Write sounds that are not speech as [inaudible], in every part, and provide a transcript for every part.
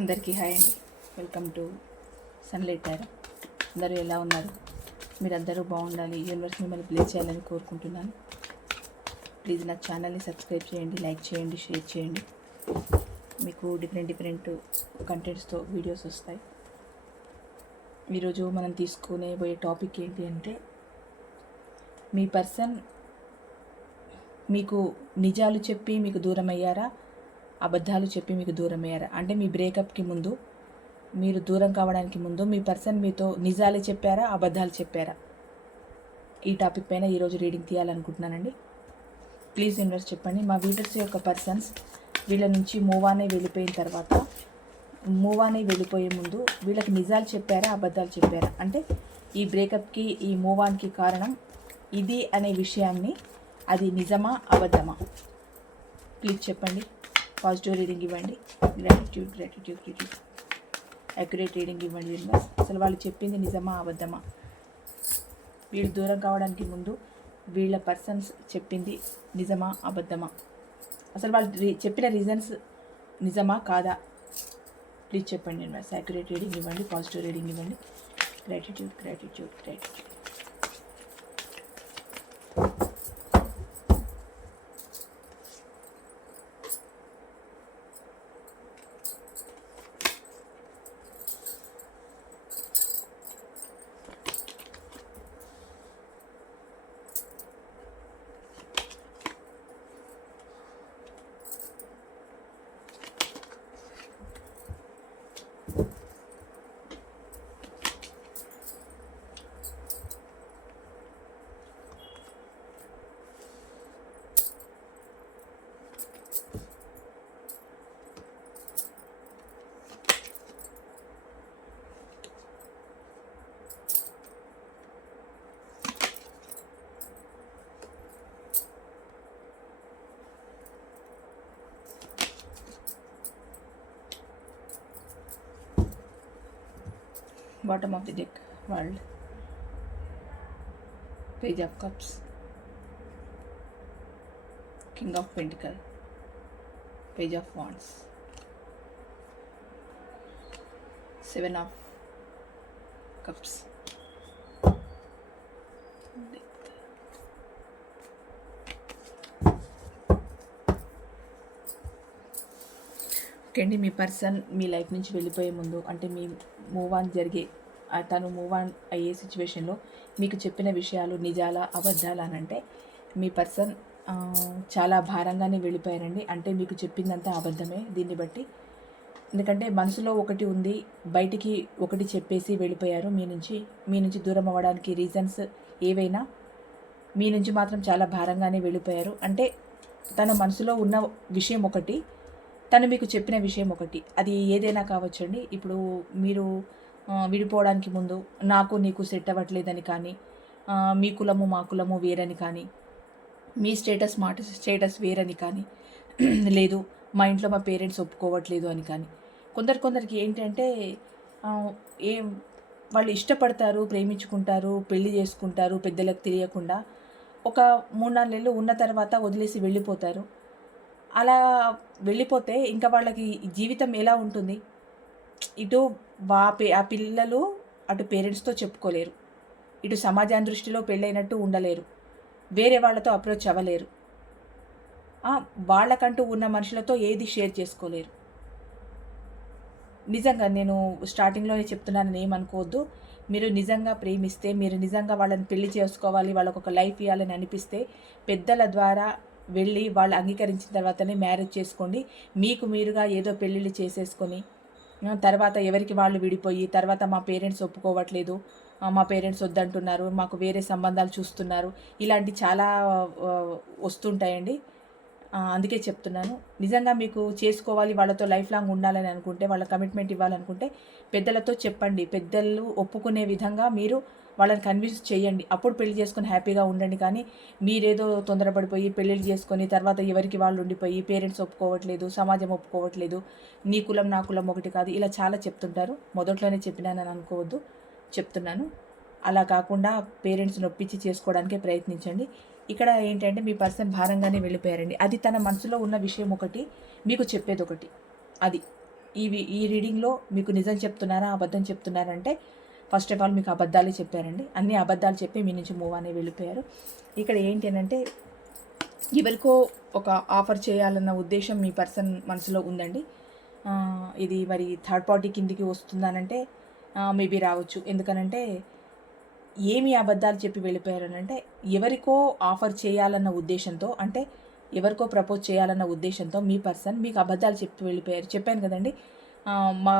అందరికీ హాయ్ అండి. Welcome to sunlight tarot. అందరూ ఎలా ఉన్నారు? మీరందరూ బాగుండాలి. యూనివర్స్ మిమ్మల్ని ప్లే చేయాలని కోరుకుంటున్నాను. ప్లీజ్ నా ఛానల్ని సబ్స్క్రైబ్ చేయండి లైక్ చేయండి షేర్ చేయండి. మీకు డిఫరెంట్ డిఫరెంట్ కంటెంట్స్తో వీడియోస్ వస్తాయి. ఈరోజు మనం తీసుకునే పోయే టాపిక్ ఏంటి అంటే మీ పర్సన్ మీకు నిజాలు చెప్పి మీకు దూరం అయ్యారా అబద్ధాలు చెప్పి మీకు దూరం అయ్యారా అంటే మీ బ్రేకప్కి ముందు మీరు దూరం కావడానికి ముందు మీ పర్సన్ మీతో నిజాలు చెప్పారా అబద్ధాలు చెప్పారా? ఈ టాపిక్ పైన ఈరోజు రీడింగ్ తీయాలనుకుంటున్నానండి. ప్లీజ్ యూనివర్స్ చెప్పండి. మా వీవర్స్ యొక్క పర్సన్స్ వీళ్ళ నుంచి మూవ్ అనే వెళ్ళిపోయిన తర్వాత మూవ్ అనే వెళ్ళిపోయే ముందు వీళ్ళకి నిజాలు చెప్పారా అబద్ధాలు చెప్పారా? అంటే ఈ బ్రేకప్కి ఈ మూవ్ ఆన్కి కారణం ఇది అనే విషయాన్ని అది నిజమా అబద్ధమా? ప్లీజ్ చెప్పండి. పాజిటివ్ రీడింగ్ ఇవ్వండి. Gratitude gratitude gratitude accurate reading ఇవ్వండి దీనిలో అసలు వాళ్ళు చెప్పింది నిజమా అబద్ధమా? వీళ్ళు దూరం కావడానికి ముందు వీళ్ళ పర్సన్స్ చెప్పింది నిజమా అబద్ధమా? అసలు వాళ్ళు రీ- చెప్పిన రీజన్స్ నిజమా కాదా? ప్లీజ్ చెప్పండి యూనివర్స్ అక్యురేట్ రీడింగ్ ఇవ్వండి పాజిటివ్ రీడింగ్ ఇవ్వండి. Gratitude gratitude gratitude bottom of the deck world page of cups king of pentacle page of wands seven of cups okay అండి మీ పర్సన్ మీ లైఫ్ నుంచి వెళ్ళిపోయే ముందు అంటే మీ మూవ్ ఆన్ జరిగే తను మూవ్ ఆన్ అయ్యే సిచ్యువేషన్లో మీకు చెప్పిన విషయాలు నిజాలా అబద్ధాలా అని అంటే మీ పర్సన్ చాలా భారంగానే వెళ్ళిపోయారండి. అంటే మీకు చెప్పిందంతా అబద్ధమే దీన్ని బట్టి. ఎందుకంటే మనసులో ఒకటి ఉంది బయటికి ఒకటి చెప్పేసి వెళ్ళిపోయారు. మీ నుంచి మీ నుంచి దూరం అవ్వడానికి రీజన్స్ ఏవైనా మీ నుంచి మాత్రం చాలా భారంగానే వెళ్ళిపోయారు. అంటే తన మనసులో ఉన్న విషయం ఒకటి తను మీకు చెప్పిన విషయం ఒకటి. అది ఏదైనా కావచ్చండి ఇప్పుడు మీరు విడిపోవడానికి ముందు నాకు నీకు సెట్ అవ్వట్లేదని కానీ మీ కులము మా కులము వేరని కానీ మీ స్టేటస్ మా స్టేటస్ వేరని కానీ [clears throat] లేదు మా ఇంట్లో మా పేరెంట్స్ ఒప్పుకోవట్లేదు అని కానీ కొందరు కొందరికి ఏంటంటే ఏం వాళ్ళు ఇష్టపడతారు ప్రేమించుకుంటారు పెళ్ళి చేసుకుంటారు పెద్దలకు తెలియకుండా ఒక మూడు నాలుగు నెలలు ఉన్న తర్వాత వదిలేసి వెళ్ళిపోతారు. అలా వెళ్ళిపోతే ఇంకా వాళ్ళకి జీవితం ఎలా ఉంటుంది? ఇటు వా పే- ఆ పిల్లలు అటు పేరెంట్స్తో చెప్పుకోలేరు. ఇటు సమాజాన్ని దృష్టిలో పెళ్ళైనట్టు ఉండలేరు. వేరే వాళ్ళతో అప్రోచ్ అవ్వలేరు. వాళ్ళకంటూ ఉన్న మనుషులతో ఏది షేర్ చేసుకోలేరు. నిజంగా నేను స్టార్టింగ్లోనే చెప్తున్నానని ఏమనుకోవద్దు. మీరు నిజంగా ప్రేమిస్తే మీరు నిజంగా వాళ్ళని పెళ్ళి చేసుకోవాలి వాళ్ళకు ఒక లైఫ్ ఇవ్వాలని అనిపిస్తే పెద్దల ద్వారా వెళ్ళి వాళ్ళు అంగీకరించిన తర్వాతనే మ్యారేజ్ చేసుకోండి. మీకు మీరుగా ఏదో పెళ్ళిళ్ళు చేసేసుకొని తర్వాత ఎవరికి వాళ్ళు విడిపోయి తర్వాత మా పేరెంట్స్ ఒప్పుకోవట్లేదు మా పేరెంట్స్ వద్దంటున్నారు మాకు వేరే సంబంధాలు చూస్తున్నారు ఇలాంటి చాలా వస్తుంటాయండి. అందుకే చెప్తున్నాను. నిజంగా మీకు చేసుకోవాలి వాళ్ళతో లైఫ్ లాంగ్ ఉండాలని అనుకుంటే వాళ్ళ కమిట్మెంట్ ఇవ్వాలనుకుంటే పెద్దలతో చెప్పండి. పెద్దలు ఒప్పుకునే విధంగా మీరు వాళ్ళని కన్విన్స్ చేయండి. అప్పుడు పెళ్ళి చేసుకొని హ్యాపీగా ఉండండి. కానీ మీరేదో తొందరపడిపోయి పెళ్ళిళ్ళు చేసుకొని తర్వాత ఎవరికి వాళ్ళు ఉండిపోయి పేరెంట్స్ ఒప్పుకోవట్లేదు సమాజం ఒప్పుకోవట్లేదు నీ కులం నా కులం ఒకటి కాదు ఇలా చాలా చెప్తుంటారు. మొదట్లోనే చెప్పినానని అనుకోవద్దు. చెప్తున్నాను. అలా కాకుండా పేరెంట్స్ నొప్పించి చేసుకోవడానికే ప్రయత్నించండి. ఇక్కడ ఏంటంటే మీ పర్సన్ భారంగానే వెళ్ళిపోయారండి. అది తన మనసులో ఉన్న విషయం ఒకటి మీకు చెప్పేది ఒకటి. అది. ఈ ఈ రీడింగ్లో మీకు నిజం చెప్తున్నారా అబద్ధం చెప్తున్నారంటే ఫస్ట్ ఆఫ్ ఆల్ మీకు అబద్ధాలే చెప్పారండి. అన్ని అబద్ధాలు చెప్పి మీ నుంచి మూవ్ అనే వెళ్ళిపోయారు. ఇక్కడ ఏంటి అని అంటే ఎవరికో ఒక ఆఫర్ చేయాలన్న ఉద్దేశం మీ పర్సన్ మనసులో ఉందండి. ఇది మరి థర్డ్ పార్టీ కిందికి వస్తుందనంటే మేబీ రావచ్చు. ఎందుకనంటే ఏమి అబద్ధాలు చెప్పి వెళ్ళిపోయారనంటే ఎవరికో ఆఫర్ చేయాలన్న ఉద్దేశంతో అంటే ఎవరికో ప్రపోజ్ చేయాలన్న ఉద్దేశంతో మీ పర్సన్ మీకు అబద్ధాలు చెప్పి వెళ్ళిపోయారు. చెప్పాను కదండి మా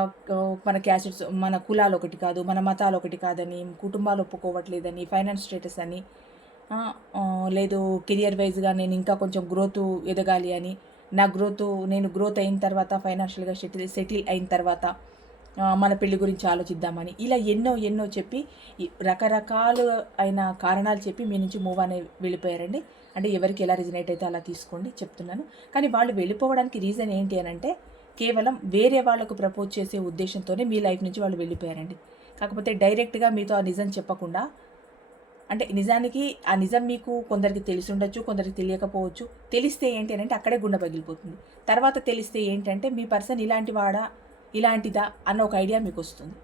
మన క్యాసెట్స్ మన కులాలు ఒకటి కాదు మన మతాలు ఒకటి కాదని కుటుంబాలు ఒప్పుకోవట్లేదని ఫైనాన్స్ స్టేటస్ అని లేదు కెరియర్ వైజ్గా నేను ఇంకా కొంచెం గ్రోత్ ఎదగాలి అని నా గ్రోత్ నేను గ్రోత్ అయిన తర్వాత ఫైనాన్షియల్గా సెటిల్ సెటిల్ అయిన తర్వాత మన పెళ్ళి గురించి ఆలోచిద్దామని ఇలా ఎన్నో ఎన్నో చెప్పి రకరకాలు అయిన కారణాలు చెప్పి మీ నుంచి మూవ్ అనే వెళ్ళిపోయారండి. అంటే ఎవరికి ఎలా రిజనేట్ అయితే అలా తీసుకోండి చెప్తున్నాను. కానీ వాళ్ళు వెళ్ళిపోవడానికి రీజన్ ఏంటి అని అంటే కేవలం వేరే వాళ్ళకు ప్రపోజ్ చేసే ఉద్దేశంతోనే మీ లైఫ్ నుంచి వాళ్ళు వెళ్ళిపోయారండి. కాకపోతే డైరెక్ట్గా మీతో ఆ నిజం చెప్పకుండా అంటే నిజానికి ఆ నిజం మీకు కొందరికి తెలిసి ఉండొచ్చు కొందరికి తెలియకపోవచ్చు. తెలిస్తే ఏంటి అని అంటే అక్కడే గుండె పగిలిపోతుంది. తర్వాత తెలిస్తే ఏంటంటే మీ పర్సన్ ఇలాంటి వాడా ఇలాంటిదా అన్న ఒక ఐడియా మీకు వస్తుంది.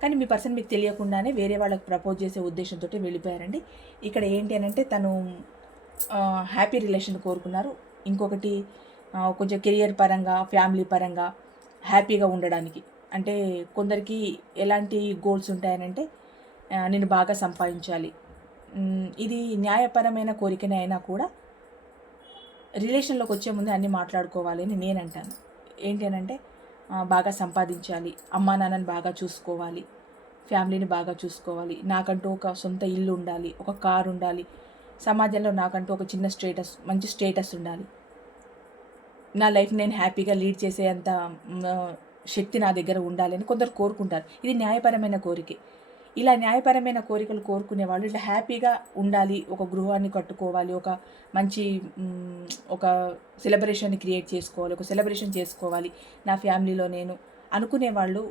కానీ మీ పర్సన్ మీకు తెలియకుండానే వేరే వాళ్ళకి ప్రపోజ్ చేసే ఉద్దేశంతో వెళ్ళిపోయారండి. ఇక్కడ ఏంటి అని అంటే తను హ్యాపీ రిలేషన్ కోరుకున్నారు. ఇంకొకటి కొంచెం కెరియర్ పరంగా ఫ్యామిలీ పరంగా హ్యాపీగా ఉండడానికి. అంటే కొందరికి ఎలాంటి గోల్స్ ఉంటాయనంటే నేను బాగా సంపాదించాలి. ఇది న్యాయపరమైన కోరికనే అయినా కూడా రిలేషన్లోకి వచ్చే ముందు అన్నీ మాట్లాడుకోవాలి అని నేను అంటాను ఏంటి అని అంటే బాగా సంపాదించాలి. అమ్మా నాన్నని బాగా చూసుకోవాలి. ఫ్యామిలీని బాగా చూసుకోవాలి. నాకంటూ ఒక సొంత ఇల్లు ఉండాలి ఒక కారు ఉండాలి సమాజంలో నాకంటూ ఒక చిన్న స్టేటస్ మంచి స్టేటస్ ఉండాలి. నా లైఫ్ నేను హ్యాపీగా లీడ్ చేసే అంత శక్తి నా దగ్గర ఉండాలి అని కొందరు కోరుకుంటారు. ఇది న్యాయపరమైన కోరికే. ఇలా న్యాయపరమైన కోరికలు కోరుకునే వాళ్ళు ఇట్లా హ్యాపీగా ఉండాలి ఒక గృహాన్ని కట్టుకోవాలి ఒక మంచి ఒక సెలబ్రేషన్ని క్రియేట్ చేసుకోవాలి ఒక సెలబ్రేషన్ చేసుకోవాలి నా ఫ్యామిలీలో నేను అనుకునే వాళ్ళు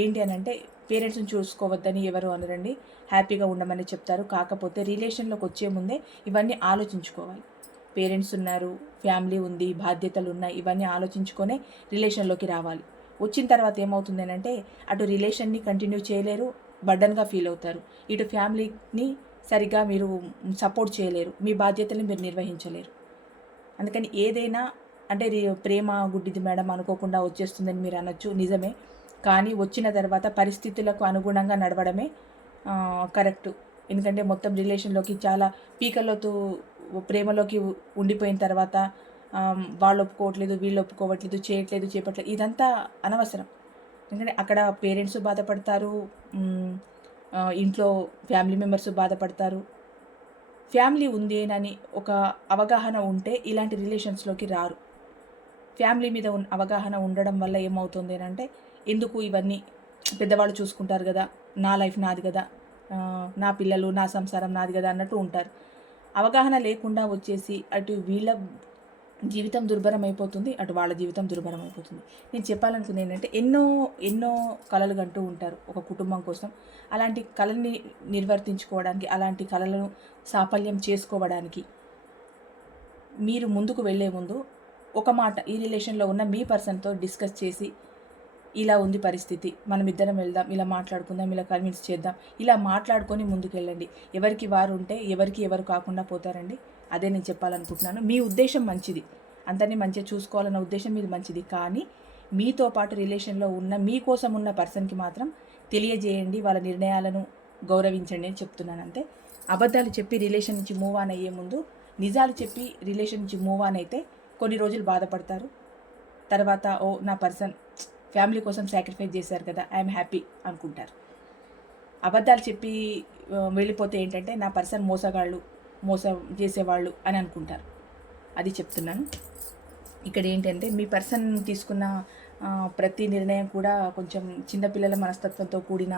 ఏంటి అని అంటే పేరెంట్స్ని చూసుకోవద్దని ఎవరు అనరండి. హ్యాపీగా ఉండమని చెప్తారు. కాకపోతే రిలేషన్లోకి వచ్చే ముందే ఇవన్నీ ఆలోచించుకోవాలి. పేరెంట్స్ ఉన్నారు ఫ్యామిలీ ఉంది బాధ్యతలు ఉన్నాయి ఇవన్నీ ఆలోచించుకొనే రిలేషన్లోకి రావాలి. వచ్చిన తర్వాత ఏమవుతుంది అని అంటే అటు రిలేషన్ని కంటిన్యూ చేయలేరు బర్డన్గా ఫీల్ అవుతారు. ఇటు ఫ్యామిలీని సరిగ్గా మీరు సపోర్ట్ చేయలేరు మీ బాధ్యతల్ని మీరు నిర్వహించలేరు. అందుకని ఏదైనా అంటే రి- ప్రేమ గుడ్డిది మేడం అనుకోకుండా వచ్చేస్తుందని మీరు అనొచ్చు నిజమే. కానీ వచ్చిన తర్వాత పరిస్థితులకు అనుగుణంగా నడవడమే కరెక్టు కరెక్ట్. ఎందుకంటే మొత్తం రిలేషన్లోకి చాలా పీకలతో ప్రేమలోకి ఉండిపోయిన తర్వాత వాళ్ళు ఒప్పుకోవట్లేదు వీళ్ళు ఒప్పుకోవట్లేదు చేయట్లేదు చేపట్లేదు ఇదంతా అనవసరం. ఎందుకంటే అక్కడ పేరెంట్స్ బాధపడతారు ఇంట్లో ఫ్యామిలీ మెంబర్స్ బాధపడతారు. ఫ్యామిలీ ఉంది అని ఒక అవగాహన ఉంటే ఇలాంటి రిలేషన్స్లోకి రారు. ఫ్యామిలీ మీద అవగాహన ఉండడం వల్ల ఏమవుతుంది అని అంటే ఎందుకు ఇవన్నీ పెద్దవాళ్ళు చూసుకుంటారు కదా నా లైఫ్ నాది కదా నా పిల్లలు నా సంసారం నాది కదా అన్నట్టు ఉంటారు. అవగాహన లేకుండా వచ్చేసి అటు వీళ్ళ జీవితం దుర్భరం అయిపోతుంది అటు వాళ్ళ జీవితం దుర్భరం అయిపోతుంది నేను చెప్పాలనుకుంది ఏంటంటే ఎన్నో ఎన్నో కళలు కంటూ ఉంటారు ఒక కుటుంబం కోసం. అలాంటి కళని నిర్వర్తించుకోవడానికి అలాంటి కళలను సాఫల్యం చేసుకోవడానికి మీరు ముందుకు వెళ్ళే ముందు ఒక మాట ఈ రిలేషన్లో ఉన్న మీ పర్సన్తో డిస్కస్ చేసి ఇలా ఉంది పరిస్థితి. మనం ఇద్దరం వెళ్దాం ఇలా మాట్లాడుకుందాం ఇలా కన్విన్స్ చేద్దాం. ఇలా మాట్లాడుకొని ముందుకెళ్ళండి. ఎవరికి వారు ఉంటే ఎవరికి ఎవరు కాకుండా పోతారండి? అదే నేను చెప్పాలనుకుంటున్నాను. మీ ఉద్దేశం మంచిది. అందరినీ మంచిగా చూసుకోవాలన్న ఉద్దేశం మీది మంచిది. కానీ మీతో పాటు రిలేషన్లో ఉన్న మీకోసం ఉన్న పర్సన్కి మాత్రం తెలియజేయండి వాళ్ళ నిర్ణయాలను గౌరవించండి అని చెప్తున్నాను అంతే. అబద్ధాలు చెప్పి రిలేషన్ నుంచి మూవ్ ఆన్ అయ్యే ముందు నిజాలు చెప్పి రిలేషన్ నుంచి మూవ్ ఆన్ అయితే కొన్ని రోజులు బాధపడతారు. తర్వాత ఓ నా పర్సన్ ఫ్యామిలీ కోసం సాక్రిఫైస్ చేశారు కదా ఐఎమ్ హ్యాపీ అనుకుంటారు. అబద్ధాలు చెప్పి వెళ్ళిపోతే ఏంటంటే నా పర్సన్ మోసగాళ్ళు మోసం చేసేవాళ్ళు అని అనుకుంటారు. అది చెప్తున్నాను. ఇక్కడ ఏంటంటే మీ పర్సన్ తీసుకున్న ప్రతి నిర్ణయం కూడా కొంచెం చిన్నపిల్లల మనస్తత్వంతో కూడిన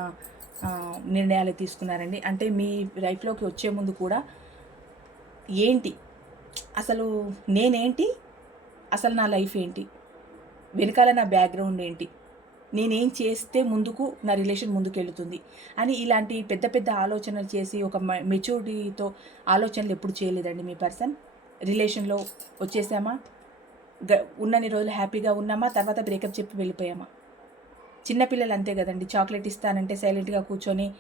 నిర్ణయాలు తీసుకున్నారండి. అంటే మీ లైఫ్లోకి వచ్చే ముందు కూడా ఏంటి? అసలు నేనేంటి? అసలు నా లైఫ్ ఏంటి? వెనకాల నా బ్యాక్గ్రౌండ్ ఏంటి? నేనేం చేస్తే ముందుకు నా రిలేషన్ ముందుకు వెళుతుంది అని ఇలాంటి పెద్ద పెద్ద ఆలోచనలు చేసి ఒక మెచ్యూరిటీతో ఆలోచనలు ఎప్పుడు చేయలేదండి మీ పర్సన్ రిలేషన్లో వచ్చేసామా? గ- ఉన్నన్ని రోజులు హ్యాపీగా ఉన్నామా? తర్వాత బ్రేకప్ చెప్పి వెళ్ళిపోయామా? చిన్నపిల్లలు అంతే కదండి. చాక్లెట్ ఇస్తానంటే సైలెంట్గా కూర్చొని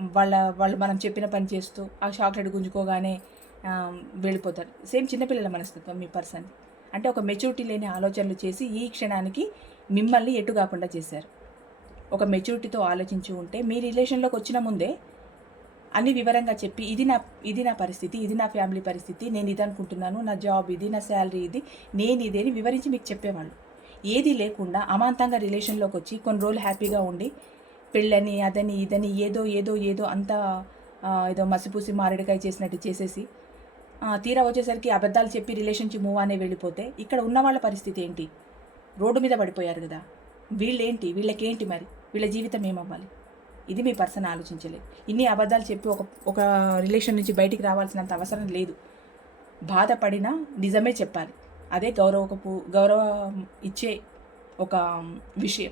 వాళ్ళ వాళ్ళు మనం చెప్పిన పని చేస్తూ ఆ చాక్లెట్ గుంజుకోగానే వెళ్ళిపోతారు. సేమ్ చిన్నపిల్లల మనస్తత్వం మీ పర్సన్ అంటే ఒక మెచ్యూరిటీ లేని ఆలోచనలు చేసి ఈ క్షణానికి మిమ్మల్ని ఎటు కాకుండా చేశారు. ఒక మెచ్యూరిటీతో ఆలోచించి ఉంటే మీ రిలేషన్లోకి వచ్చిన ముందే అన్ని వివరంగా చెప్పి ఇది నా ఇది నా పరిస్థితి ఇది నా ఫ్యామిలీ పరిస్థితి నేను ఇది అనుకుంటున్నాను నా జాబ్ ఇది నా శాలరీ ఇది నేను ఇది అని వివరించి మీకు చెప్పేవాళ్ళు. ఏది లేకుండా అమాంతంగా రిలేషన్లోకి వచ్చి కొన్ని రోజులు హ్యాపీగా ఉండి పెళ్ళని అదని ఇదని ఏదో ఏదో ఏదో అంతా ఏదో మసిపూసి మారేడుకాయ చేసినట్టు చేసేసి తీరా వచ్చేసరికి అబద్ధాలు చెప్పి రిలేషన్షిప్ మూవ్ అనే వెళ్ళిపోతే ఇక్కడ ఉన్న వాళ్ళ పరిస్థితి ఏంటి? రోడ్డు మీద పడిపోయారు కదా. వీళ్ళేంటి? వీళ్ళకేంటి మరి? వీళ్ళ జీవితం ఏమవ్వాలి? ఇది మీ పర్సన్ ఆలోచించలేదు ఇన్ని అబద్ధాలు చెప్పి ఒక ఒక రిలేషన్ నుంచి బయటికి రావాల్సినంత అవసరం లేదు. బాధపడినా నిజమే చెప్పాలి. అదే గౌరవపు గౌరవం ఇచ్చే ఒక విషయం.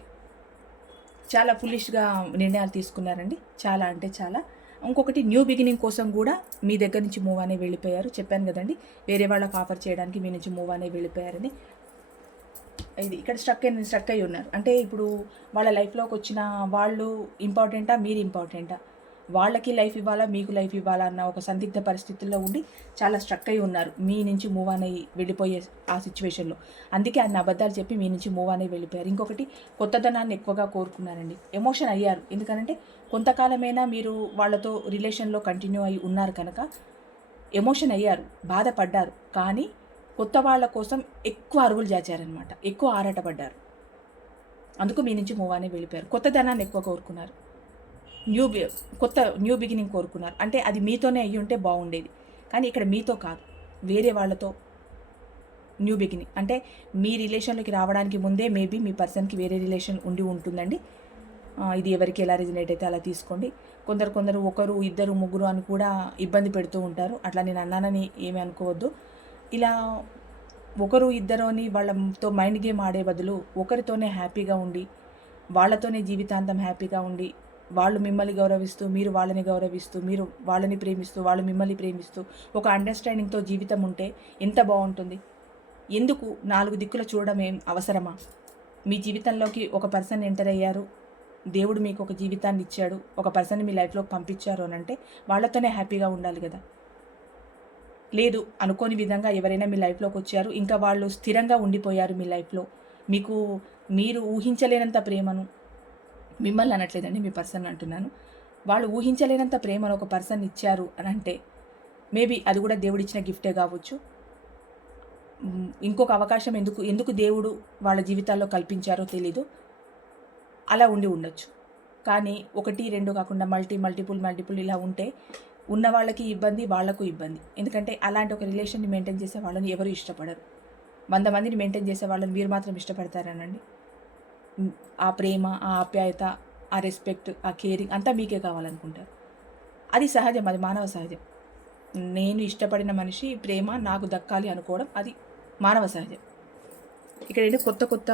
చాలా ఫులిష్గా నిర్ణయాలు తీసుకున్నారండి. చాలా అంటే చాలా. ఇంకొకటి న్యూ బిగినింగ్ కోసం కూడా మీ దగ్గర నుంచి మూవ్ అనే వెళ్ళిపోయారు. చెప్పాను కదండి వేరే వాళ్ళకి ఆఫర్ చేయడానికి మీ నుంచి మూవ్ అనే వెళ్ళిపోయారని. ఇది ఇక్కడ స్ట్రక్ అయిన స్ట్రక్ అయి ఉన్నారు. అంటే ఇప్పుడు వాళ్ళ లైఫ్లోకి వచ్చిన వాళ్ళు ఇంపార్టెంటా మీరు ఇంపార్టెంటా వాళ్ళకి లైఫ్ ఇవ్వాలా మీకు లైఫ్ ఇవ్వాలా అన్న ఒక సందిగ్ధ పరిస్థితుల్లో ఉండి చాలా స్ట్రక్ అయి ఉన్నారు. మీ నుంచి మూవ్ అని వెళ్ళిపోయే ఆ సిచ్యువేషన్లో అందుకే అన్ని అబద్ధాలు చెప్పి మీ నుంచి మూవ్ అని వెళ్ళిపోయారు. ఇంకొకటి కొత్తదనాన్ని ఎక్కువగా కోరుకున్నారండి. ఎమోషన్ అయ్యారు. ఎందుకంటే కొంతకాలమైనా మీరు వాళ్ళతో రిలేషన్లో కంటిన్యూ అయి ఉన్నారు కనుక ఎమోషన్ అయ్యారు బాధపడ్డారు. కానీ కొత్త వాళ్ళ కోసం ఎక్కువ అరువులు చాచారనమాట ఎక్కువ ఆరాటపడ్డారు. అందుకు మీ నుంచి మూవ్ అనే వెళ్ళిపోయారు. కొత్తదనాన్ని ఎక్కువ కోరుకున్నారు. న్యూ బి కొత్త న్యూ బిగినింగ్ కోరుకున్నారు. అంటే అది మీతోనే అయ్యి ఉంటే బాగుండేది. కానీ ఇక్కడ మీతో కాదు. వేరే వాళ్ళతో న్యూ బిగినింగ్. అంటే మీ రిలేషన్లోకి రావడానికి ముందే మేబీ మీ పర్సన్కి వేరే రిలేషన్ ఉండి ఉంటుందండి. ఇది ఎవరికి ఎలా రిజనేట్ అయితే అలా తీసుకోండి. కొందరు కొందరు ఒకరు ఇద్దరు ముగ్గురు అని కూడా ఇబ్బంది పెడుతూ ఉంటారు. అట్లా నేను అన్నానని ఏమీ అనుకోవద్దు. ఇలా ఒకరు ఇద్దరు అని వాళ్ళతో మైండ్ గేమ్ ఆడే బదులు ఒకరితోనే హ్యాపీగా ఉండి వాళ్ళతోనే జీవితాంతం హ్యాపీగా ఉండి వాళ్ళు మిమ్మల్ని గౌరవిస్తూ మీరు వాళ్ళని గౌరవిస్తూ మీరు వాళ్ళని ప్రేమిస్తూ వాళ్ళు మిమ్మల్ని ప్రేమిస్తూ ఒక అండర్స్టాండింగ్తో జీవితం ఉంటే ఎంత బాగుంటుంది? ఎందుకు నాలుగు దిక్కుల చూడడం ఏం అవసరమా? మీ జీవితంలోకి ఒక పర్సన్ ఎంటర్ అయ్యారు. దేవుడు మీకు ఒక జీవితాన్ని ఇచ్చాడు. ఒక పర్సన్ మీ లైఫ్లోకి పంపించారు అని అంటే వాళ్ళతోనే హ్యాపీగా ఉండాలి కదా. లేదు అనుకోని విధంగా ఎవరైనా మీ లైఫ్లోకి వచ్చారు. ఇంకా వాళ్ళు స్థిరంగా ఉండిపోయారు మీ లైఫ్లో మీకు మీరు ఊహించలేనంత ప్రేమను మిమ్మల్ని అనట్లేదండి మీ పర్సన్ అంటున్నాను. వాళ్ళు ఊహించలేనంత ప్రేమను ఒక పర్సన్ ఇచ్చారు అని అంటే మేబీ అది కూడా దేవుడిచ్చిన గిఫ్టే కావచ్చు. ఇంకొక అవకాశం ఎందుకు ఎందుకు దేవుడు వాళ్ళ జీవితాల్లో కల్పించారో తెలీదు. అలా ఉండి ఉండొచ్చు. కానీ ఒకటి రెండు కాకుండా మల్టీ మల్టిపుల్ మల్టిపుల్ ఇలా ఉంటే ఉన్న వాళ్ళకి ఇబ్బంది వాళ్ళకు ఇబ్బంది. ఎందుకంటే అలాంటి ఒక రిలేషన్ని మెయింటైన్ చేసే వాళ్ళని ఎవరు ఇష్టపడరు. వంద మందిని మెయింటైన్ చేసే వాళ్ళని మీరు మాత్రం ఇష్టపడతారనండి. ఆ ప్రేమ ఆ ఆప్యాయత ఆ రెస్పెక్ట్ ఆ కేరింగ్ అంతా మీకే కావాలనుకుంటారు. అది సహజం అది మానవ సహజం. నేను ఇష్టపడిన మనిషి ప్రేమ నాకు దక్కాలి అనుకోవడం అది మానవ సహజం. ఇక్కడ ఏంటి కొత్త కొత్త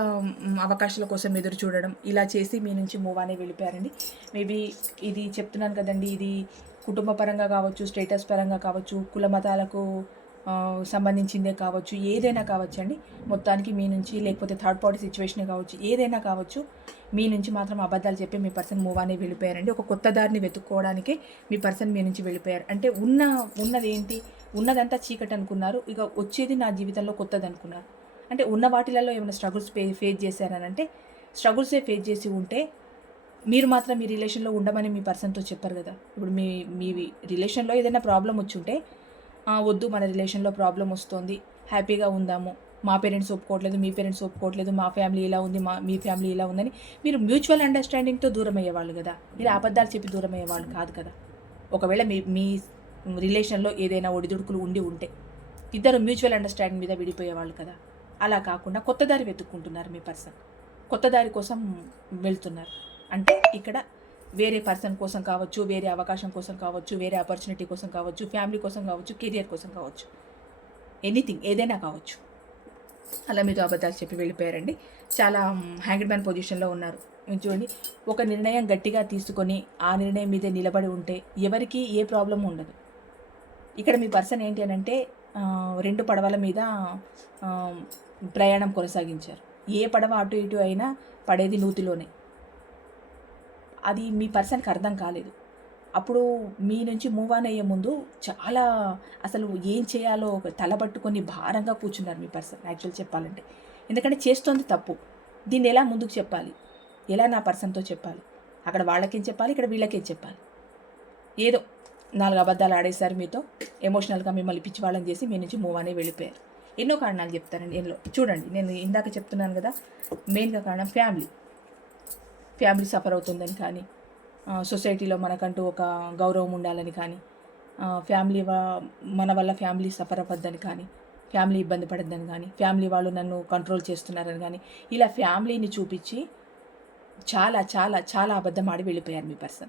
అవకాశాల కోసం ఎదురు చూడడం ఇలా చేసి మీ నుంచి మూవ్ అనే వెళ్ళిపోయారండి. మేబీ ఇది చెప్తున్నాను కదండి ఇది కుటుంబ పరంగా కావచ్చు స్టేటస్ పరంగా కావచ్చు కుల మతాలకు సంబంధించిందే కావచ్చు ఏదైనా కావచ్చు అండి. మొత్తానికి మీ నుంచి లేకపోతే థర్డ్ పార్టీ సిచ్యువేషన్ కావచ్చు ఏదైనా కావచ్చు మీ నుంచి మాత్రం అబద్ధాలు చెప్పి మీ పర్సన్ మూవ్ అని వెళ్ళిపోయారండి. ఒక కొత్త దారిని వెతుక్కోవడానికి మీ పర్సన్ మీ నుంచి వెళ్ళిపోయారు. అంటే ఉన్న ఉన్నది ఏంటి ఉన్నదంతా చీకటి అనుకున్నారు. ఇక వచ్చేది నా జీవితంలో కొత్తది అనుకున్నారు. అంటే ఉన్న వాటిలలో ఏమైనా స్ట్రగుల్స్ ఫే ఫేస్ చేశారనంటే స్ట్రగుల్సే ఫేస్ చేసి ఉంటే మీరు మాత్రం మీ రిలేషన్లో ఉండమని మీ పర్సన్తో చెప్పారు కదా. ఇప్పుడు మీ మీ రిలేషన్లో ఏదైనా ప్రాబ్లం వచ్చి ఉంటే వద్దు మన రిలేషన్లో ప్రాబ్లం వస్తుంది. హ్యాపీగా ఉందాము. మా పేరెంట్స్ ఒప్పుకోవట్లేదు మీ పేరెంట్స్ ఒప్పుకోవట్లేదు మా ఫ్యామిలీ ఇలా ఉంది మా మీ ఫ్యామిలీ ఇలా ఉందని మీరు మ్యూచువల్ అండర్స్టాండింగ్తో దూరం అయ్యేవాళ్ళు కదా. మీరు అబద్ధాలు చెప్పి దూరం అయ్యేవాళ్ళు కాదు కదా. ఒకవేళ మీ మీ రిలేషన్లో ఏదైనా ఒడిదుడుకులు ఉండి ఉంటే ఇద్దరు మ్యూచువల్ అండర్స్టాండింగ్ మీద విడిపోయేవాళ్ళు కదా. అలా కాకుండా కొత్త దారి వెతుక్కుంటున్నారు మీ పర్సన్. కొత్త దారి కోసం వెళ్తున్నారు. అంటే ఇక్కడ వేరే పర్సన్ కోసం కావచ్చు వేరే అవకాశం కోసం కావచ్చు వేరే ఆపర్చునిటీ కోసం కావచ్చు ఫ్యామిలీ కోసం కావచ్చు కెరియర్ కోసం కావచ్చు. ఎనీథింగ్ ఏదైనా కావచ్చు. అలా మీతో అబద్ధాలు చెప్పి వెళ్ళిపోయారండి. చాలా హ్యాంగ్డ్ మ్యాన్ పొజిషన్లో ఉన్నారు. చూడండి. ఒక నిర్ణయం గట్టిగా తీసుకొని ఆ నిర్ణయం మీదే నిలబడి ఉంటే ఎవరికి ఏ ప్రాబ్లం ఉండదు. ఇక్కడ మీ పర్సన్ ఏంటి అని అంటే రెండు పడవల మీద ప్రయాణం కొనసాగించారు. ఏ పడవ అటు ఇటు అయినా పడేది నూతిలోనే. అది మీ పర్సన్కి అర్థం కాలేదు. అప్పుడు మీ నుంచి మూవ్ ఆన్ అయ్యే ముందు చాలా అసలు ఏం చేయాలో తలబట్టుకొని భారంగా కూర్చున్నారు మీ పర్సన్ యాక్చువల్ చెప్పాలంటే. ఎందుకంటే చేస్తోంది తప్పు. దీన్ని ఎలా ముందుకు చెప్పాలి? ఎలా నా పర్సన్తో చెప్పాలి? అక్కడ వాళ్ళకేం చెప్పాలి? ఇక్కడ వీళ్ళకేం చెప్పాలి? ఏదో నాలుగు అబద్ధాలు ఆడేశారు మీతో ఎమోషనల్గా మిమ్మల్ని పిచ్చి వాళ్ళని చేసి మీ నుంచి మూవ్ అనే వెళ్ళిపోయారు. ఎన్నో కారణాలు చెప్తారండి. ఎన్నో చూడండి నేను ఇందాక చెప్తున్నాను కదా మెయిన్గా కారణం ఫ్యామిలీ ఫ్యామిలీ సఫర్ అవుతుందని కానీ సొసైటీలో మనకంటూ ఒక గౌరవం ఉండాలని కానీ ఫ్యామిలీ వా- మన వల్ల ఫ్యామిలీ సఫర్ అవ్వద్దని కానీ ఫ్యామిలీ ఇబ్బంది పడద్దని కానీ ఫ్యామిలీ వాళ్ళు నన్ను కంట్రోల్ చేస్తున్నారని కానీ ఇలా ఫ్యామిలీని చూపించి చాలా చాలా చాలా అబద్ధం ఆడి వెళ్ళిపోయారు మీ పర్సన్.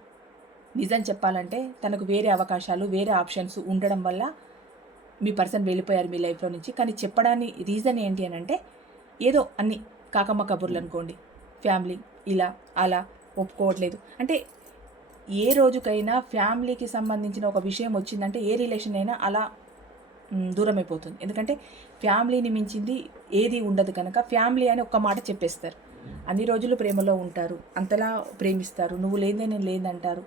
నిజం చెప్పాలంటే తనకు వేరే అవకాశాలు వేరే ఆప్షన్స్ ఉండడం వల్ల మీ పర్సన్ వెళ్ళిపోయారు మీ లైఫ్లో నుంచి. కానీ చెప్పడానికి రీజన్ ఏంటి అని అంటే ఏదో అన్ని కాకమ్మ కబుర్లు అనుకోండి. ఫ్యామిలీ ఇలా అలా ఒప్పుకోవట్లేదు. అంటే ఏ రోజుకైనా ఫ్యామిలీకి సంబంధించిన ఒక విషయం వచ్చిందంటే ఏ రిలేషన్ అయినా అలా దూరం అయిపోతుంది ఎందుకంటే ఫ్యామిలీని మించింది ఏది ఉండదు కనుక ఫ్యామిలీ అని ఒక్క మాట చెప్పేస్తారు. అన్ని రోజులు ప్రేమలో ఉంటారు అంతలా ప్రేమిస్తారు నువ్వు లేదే నేను లేదంటారు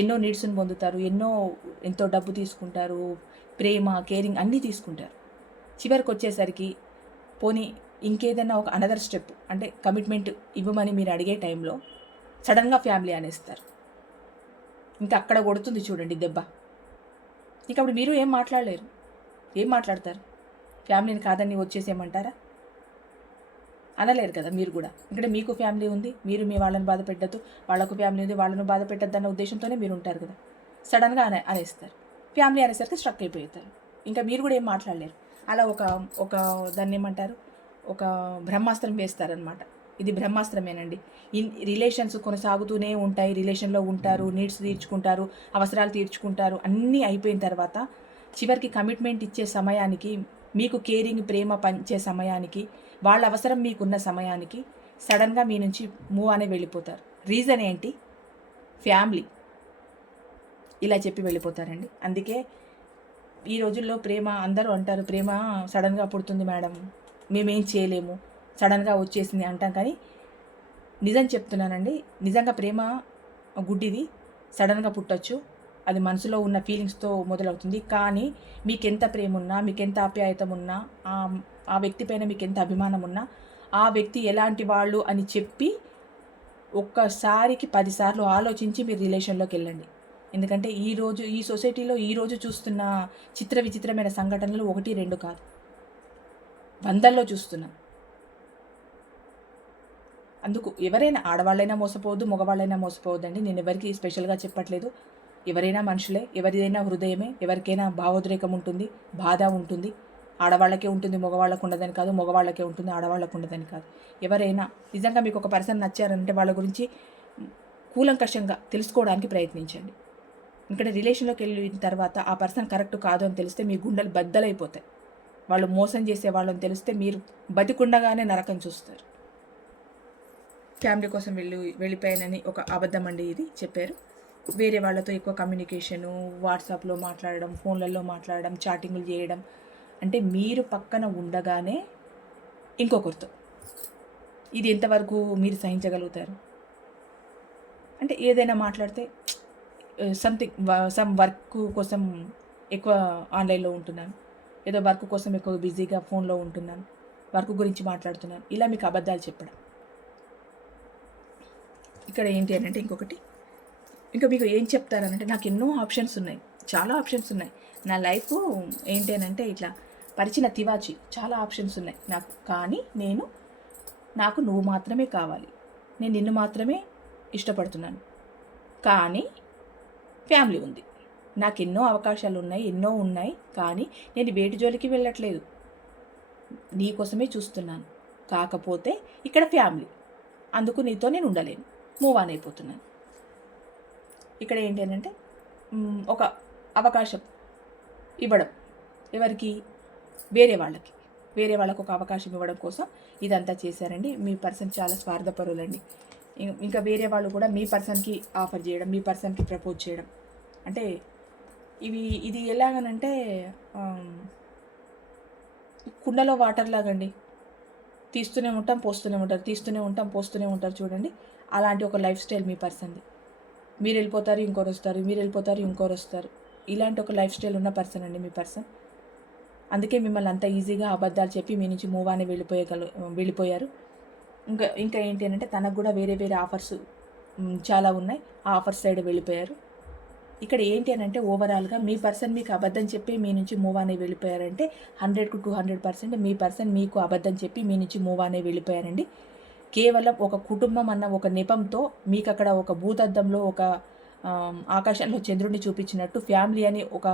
ఎన్నో నీడ్స్ని పొందుతారు ఎన్నో ఎంతో డబ్బు తీసుకుంటారు ప్రేమ కేరింగ్ అన్నీ తీసుకుంటారు. చివరికి వచ్చేసరికి పోనీ ఇంకేదైనా ఒక అనదర్ స్టెప్ అంటే కమిట్మెంట్ ఇవ్వమని మీరు అడిగే టైంలో సడన్గా ఫ్యామిలీ అనేస్తారు. ఇంకా అక్కడ కొడుతుంది చూడండి దెబ్బ. ఇంక అప్పుడు మీరు ఏం మాట్లాడలేరు? ఏం మాట్లాడతారు? ఫ్యామిలీని కాదని వచ్చేసేయమంటారా? అనలేరు కదా మీరు కూడా. ఇక్కడ మీకు ఫ్యామిలీ ఉంది మీరు మీ వాళ్ళని బాధ పెట్టద్దు వాళ్ళకు ఫ్యామిలీ ఉంది వాళ్ళను బాధ పెట్టద్దు అన్న ఉద్దేశంతోనే మీరు ఉంటారు కదా. సడన్గా అనే అనేస్తారు. ఫ్యామిలీ అనేసరికి స్ట్రక్ అయిపోతారు. ఇంకా మీరు కూడా ఏం మాట్లాడలేరు. అలా ఒక ఒక దాన్ని ఏమంటారు? ఒక బ్రహ్మాస్త్రం వేస్తారనమాట ఇది బ్రహ్మాస్త్రమేనండి. ఇన్ రిలేషన్స్ కొనసాగుతూనే ఉంటాయి. రిలేషన్లో ఉంటారు నీడ్స్ తీర్చుకుంటారు అవసరాలు తీర్చుకుంటారు అన్నీ అయిపోయిన తర్వాత చివరికి కమిట్మెంట్ ఇచ్చే సమయానికి మీకు కేరింగ్ ప్రేమ పంచే సమయానికి వాళ్ళ అవసరం మీకున్న సమయానికి సడన్గా మీ నుంచి మూవ్ అనే వెళ్ళిపోతారు. రీజన్ ఏంటి? ఫ్యామిలీ. ఇలా చెప్పి వెళ్ళిపోతారండి. అందుకే ఈ రోజుల్లో ప్రేమ అందరూ అంటారు ప్రేమ సడన్గా పుడుతుంది మేడం. మేమేం చేయలేము. సడన్గా వచ్చేసింది అంటాం కానీ నిజం చెప్తున్నానండి. నిజంగా ప్రేమ గుడ్డిది. సడన్గా పుట్టొచ్చు. అది మనసులో ఉన్న ఫీలింగ్స్తో మొదలవుతుంది. కానీ మీకు ఎంత ప్రేమ ఉన్నా మీకు ఎంత ఆప్యాయతం ఉన్నా ఆ ఆ వ్యక్తి పైన మీకు ఎంత అభిమానం ఉన్నా ఆ వ్యక్తి ఎలాంటి వాళ్ళు అని చెప్పి ఒక్కసారికి పదిసార్లు ఆలోచించి మీరు రిలేషన్లోకి వెళ్ళండి. ఎందుకంటే ఈరోజు ఈ సొసైటీలో ఈరోజు చూస్తున్న చిత్ర విచిత్రమైన సంఘటనలు ఒకటి రెండు కాదు. వందల్లో చూస్తున్నాం. అందుకు ఎవరైనా ఆడవాళ్ళైనా మోసపోవద్దు మగవాళ్ళైనా మోసపోవద్దండి. నేను ఎవరికి స్పెషల్గా చెప్పట్లేదు. ఎవరైనా మనుషులే ఎవరిదైనా హృదయమే ఎవరికైనా భావోద్రేకం ఉంటుంది బాధ ఉంటుంది. ఆడవాళ్ళకే ఉంటుంది మగవాళ్ళకు ఉండదని కాదు మగవాళ్ళకే ఉంటుంది ఆడవాళ్ళకు ఉండదని కాదు. ఎవరైనా నిజంగా మీకు ఒక పర్సన్ నచ్చారంటే వాళ్ళ గురించి కూలంకషంగా తెలుసుకోవడానికి ప్రయత్నించండి. ఇక్కడ రిలేషన్లోకి వెళ్ళిన తర్వాత ఆ పర్సన్ కరెక్ట్ కాదు అని తెలిస్తే మీ గుండెలు బద్దలైపోతాయి. వాళ్ళు మోసం చేసే వాళ్ళని తెలిస్తే మీరు బతికుండగానే నరకం చూస్తారు. ఫ్యామిలీ కోసం వెళ్ళి వెళ్ళిపోయానని ఒక అబద్ధం అండి ఇది చెప్పారు. వేరే వాళ్ళతో ఎక్కువ కమ్యూనికేషను వాట్సాప్లో మాట్లాడడం ఫోన్లలో మాట్లాడడం చాటింగ్లు చేయడం అంటే మీరు పక్కన ఉండగానే ఇంకొకరితో ఇది ఎంతవరకు మీరు సహించగలుగుతారు? అంటే ఏదైనా మాట్లాడితే సంథింగ్ సమ్ వర్క్ కోసం ఎక్కువ ఆన్లైన్లో ఉంటున్నాను. ఏదో వర్క్ కోసం ఎక్కువ బిజీగా ఫోన్లో ఉంటున్నాను వర్క్ గురించి మాట్లాడుతున్నాను. ఇలా మీకు అబద్ధాలు చెప్పడం. ఇక్కడ ఏంటి అని అంటే ఇంకొకటి. ఇంకా మీకు ఏం చెప్తారనంటే నాకు ఎన్నో ఆప్షన్స్ ఉన్నాయి. చాలా ఆప్షన్స్ ఉన్నాయి. నా లైఫ్ ఏంటి అని అంటే ఇట్లా పరిచిన తివాచి చాలా ఆప్షన్స్ ఉన్నాయి నాకు. కానీ నేను నాకు నువ్వు మాత్రమే కావాలి. నేను నిన్ను మాత్రమే ఇష్టపడుతున్నాను. కానీ ఫ్యామిలీ ఉంది. నాకు ఎన్నో అవకాశాలు ఉన్నాయి ఎన్నో ఉన్నాయి కానీ నేను వేటి జోలికి వెళ్ళట్లేదు. నీ కోసమే చూస్తున్నాను. కాకపోతే ఇక్కడ ఫ్యామిలీ. అందుకు నీతో నేను ఉండలేను. మూవ్ ఆన్ అయిపోతున్నాను. ఇక్కడ ఏంటి అని అంటే ఒక అవకాశం ఇవ్వడం. ఎవరికి? వేరే వాళ్ళకి. వేరే వాళ్ళకు ఒక అవకాశం ఇవ్వడం కోసం ఇదంతా చేశారండి. మీ పర్సన్ చాలా స్వార్థపరులండి. ఇంకా వేరే వాళ్ళు కూడా మీ పర్సన్కి ఆఫర్ చేయడం మీ పర్సన్కి ప్రపోజ్ చేయడం. అంటే ఇవి ఇది ఎలాగనంటే కుండలో వాటర్ లాగండి. తీస్తూనే ఉంటాం పోస్తూనే ఉంటారు తీస్తూనే ఉంటాం పోస్తూనే ఉంటారు చూడండి. అలాంటి ఒక లైఫ్ స్టైల్ మీ పర్సన్ది. మీరు వెళ్ళిపోతారు ఇంకోరు వస్తారు మీరు వెళ్ళిపోతారు ఇంకోరు వస్తారు. ఇలాంటి ఒక లైఫ్ స్టైల్ ఉన్న పర్సన్ అండి మీ పర్సన్. అందుకే మిమ్మల్ని అంత ఈజీగా అబద్ధాలు చెప్పి మీ నుంచి మూవ్ అని వెళ్ళిపోయగల వెళ్ళిపోయారు. ఇంకా ఇంకా ఏంటి అని అంటే తనకు కూడా వేరే వేరే ఆఫర్స్ చాలా ఉన్నాయి. ఆ ఆఫర్స్ సైడ్ వెళ్ళిపోయారు. ఇక్కడ ఏంటి అని అంటే ఓవరాల్గా మీ పర్సన్ మీకు అబద్ధం చెప్పి మీ నుంచి మూవ్ అనే వెళ్ళిపోయారంటే హండ్రెడ్కు టూ హండ్రెడ్ పర్సెంట్ మీ పర్సన్ మీకు అబద్ధం చెప్పి మీ నుంచి మూవ్ అనే వెళ్ళిపోయారండి. కేవలం ఒక కుటుంబం అన్న ఒక నెపంతో మీకు అక్కడ ఒక భూతద్దంలో ఒక ఆకాశంలో చంద్రుడిని చూపించినట్టు ఫ్యామిలీ అని ఒక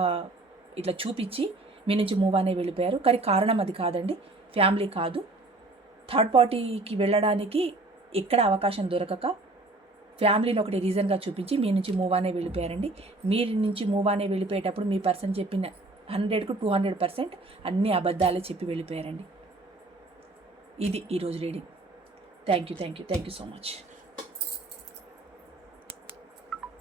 ఇట్లా చూపించి మీ నుంచి మూవ్ అనే వెళ్ళిపోయారు. కానీ కారణం అది కాదండి. ఫ్యామిలీ కాదు. థర్డ్ పార్టీకి వెళ్ళడానికి ఎక్కడ అవకాశం దొరకక ఫ్యామిలీని ఒకటి రీజన్గా చూపించి మీ నుంచి మూవ్ అనే వెళ్ళిపోయారండి. మీ నుంచి మూవ్ అనే వెళ్ళిపోయేటప్పుడు మీ పర్సన్ చెప్పిన హండ్రెడ్కు టూ హండ్రెడ్ పర్సెంట్ అన్ని అబద్ధాలే చెప్పి వెళ్ళిపోయారండి. ఇది ఈరోజు reading. Thank you thank you thank you so much.